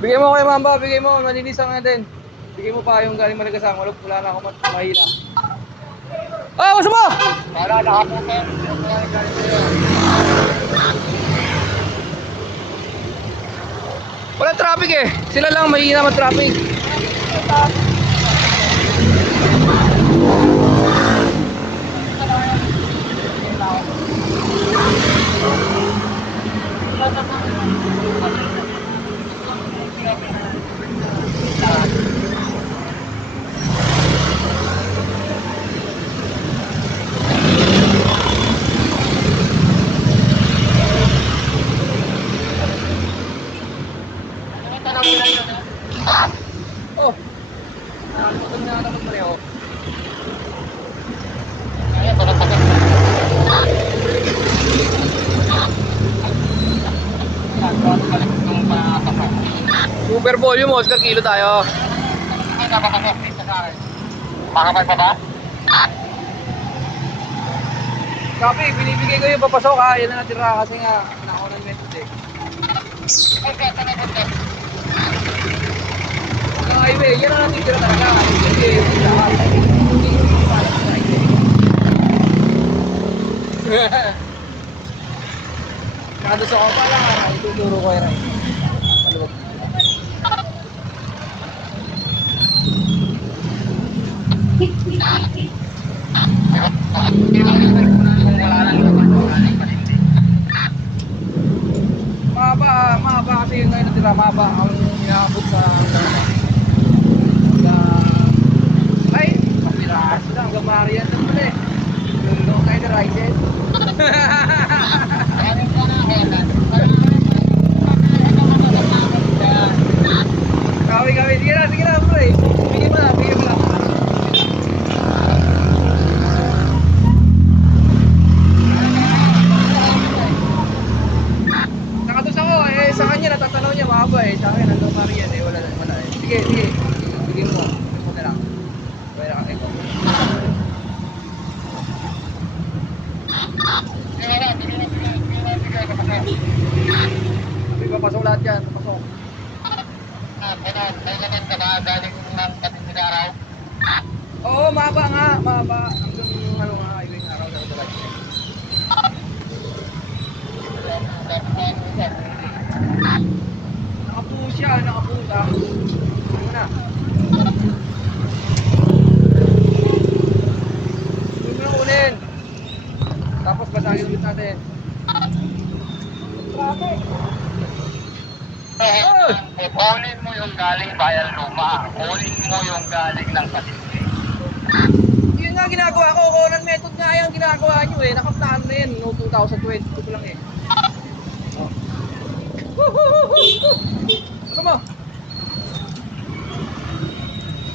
Bigay mo kay Mamba, bigay mo, malinisan natin. Bigay mo pa yung galing Malagasang, wala na ako mahila. Ah, gusto mo? Wala, nakaputin. Wala traffic eh. Sila lang mahina mag-traffic. Oh. Nakakotong na naman pareho. Ayan, bakit. Super volume, Oscar kilo tayo. Ay, napakasok dito sa akin. Makapal pa ba? Copy, binibigay ko yung papasok ha. Yan na natira kasi nga nakunan method eh. Ay, kaya na ito. Ang highway, yan ang natitira talaga. Kasi yung lahat. Nado sa kopa lang ha. Ituturo ko yung ride. Maluwag. Mahaba kasi yung natitira. Mahaba ang inaabot sa ay, kapiras lang. Hanggang Marian lang pala eh. Yung kayo na ride. Kami. Sige na, bro eh. Bigyan mo na. Nakatus ako eh, sa kanya natatanaw niya mahaba eh. Sa akin, hanggang Marian eh. Wala eh. Sige. Bigyan mo. Bigyan mo na lang. Pwede ka ikaw. Hindi papasok lahat yan. Papasok. Oo, mahaba nga. Mahaba. Hanggang ano nga, yung araw na talaga. Nakapush siya, nakapush ah. Ano na? Huwag mo na kunin. Tapos basagin ulit natin. Traffic. Kunin mo yung galing Bayan Luma. Kunin mo yung galing ng Patindi. Yun nga ginagawa ko. Conan method nga yung ginagawa nyo eh. Nakaptaan na yun. No, 2022 ko lang eh.